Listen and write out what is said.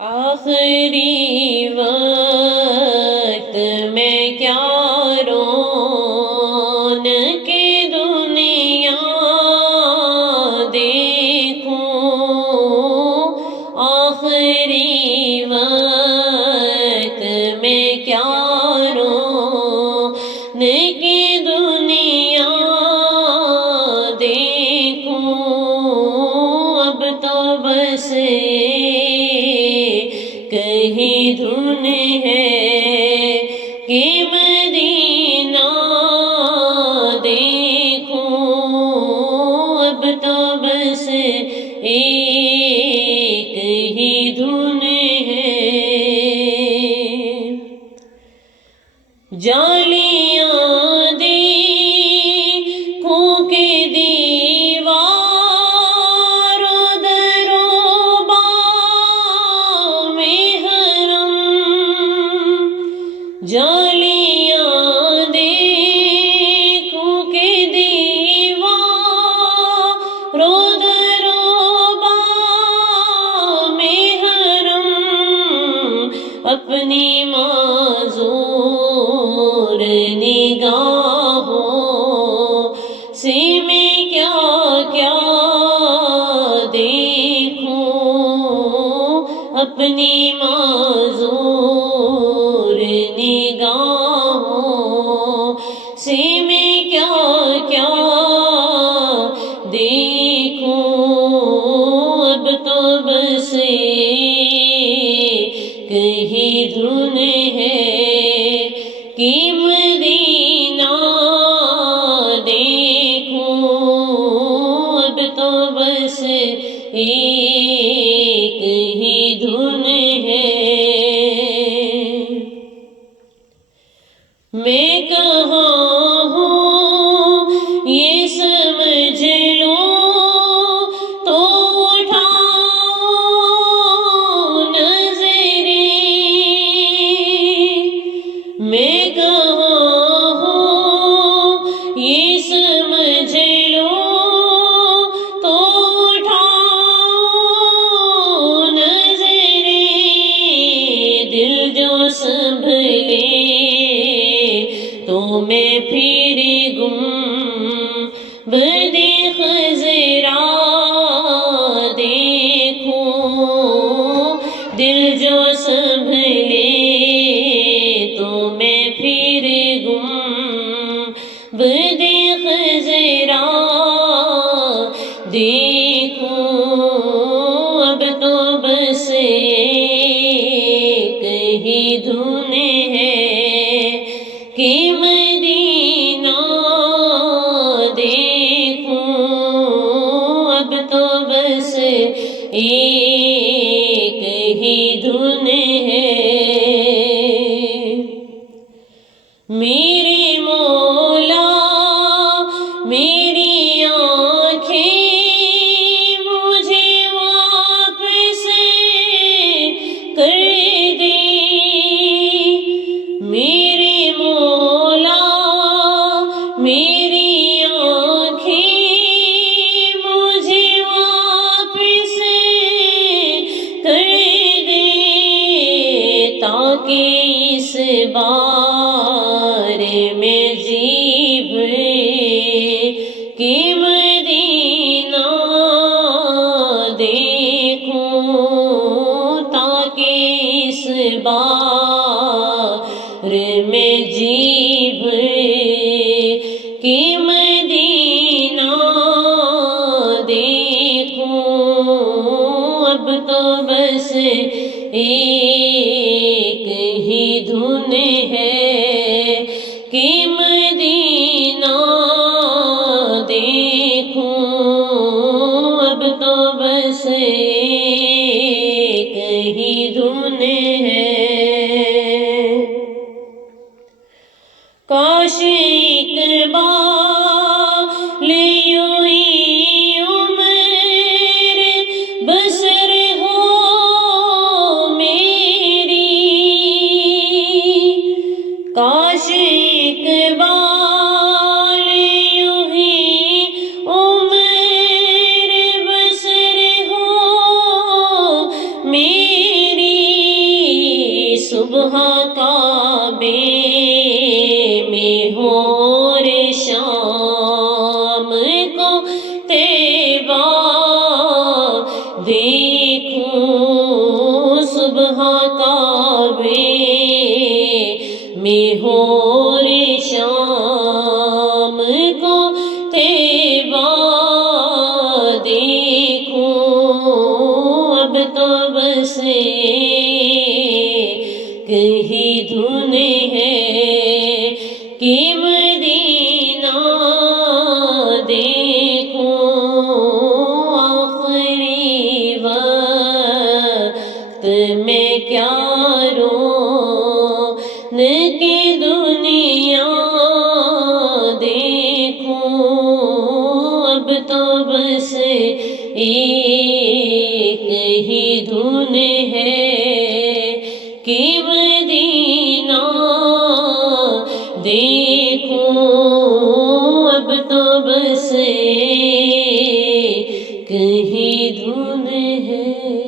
آخری وقت میں کیا رونق دنیا دیکھوں، آخری وقت میں کیا رونق دنیا دیکھوں، اب تو بس کہیں دھن ہے کہ مدینہ دیکھوں، اب تو بس ایک ہی دھن ہے۔ جالیاں دیکھوں کہ دیوار و در و بام حرم، جالیاں دیکھوں کہ دیوار و در و بام حرم، اپنی معذور نگاہوں سے میں کیا کیا دیکھوں، اپنی معذور نگاہوں سے میں کیا کیا دیکھوں، اب تو بس کہیں دھن ہے کہ مدینہ دیکھوں، اب تو بس ایک ہی دھن ہے۔ میں کہاں ہوں یہ سمجھ لو تو اٹھاؤ نظریں، میں کہاں ہوں یہ سمجھ لو تو اٹھاؤ نظریں، دل جو سنبھلے تو میں پھر گنبد خضرا دیکھوں، دل جو سنبھلے تو میں پھر گنبد خضرا دیکھوں، اب تو بس ایک ہی دھن ہے کہ مدینہ دیکھوں، اب تو بس ایک ہی دھن ہے۔ میرے مولا میری آنکھیں مجھے واپس کر دے، میرے مولا میری آنکھیں مجھے واپس کر دے، تاکہ اس بار میں جی بھر کہ مدینہ دیکھوں، تاکہ اس بار میں جی بھر کہ مدینہ دیکھوں، اب تو بس ایک ہی دھن ہے کہ مدینہ دیکھوں، اب تو بس ایک ہی دھن ہے۔ کاش ایک بار یوں ہی عمر بسر ہو میری، کعبے میں ہو شام کو طیبہ دیکھوں صبح کعبے میں ہو شام کو طیبہ دیکھوں اب تو بس کہیں دھن ہے کہ مدینہ دیکھوں آخری وقت میں کیا رون کی دنیا دیکھوں اب تو بس ایک ہی دھن ہے کہ مدینہ دیکھوں اب تو بس ایک ہی دھن ہے۔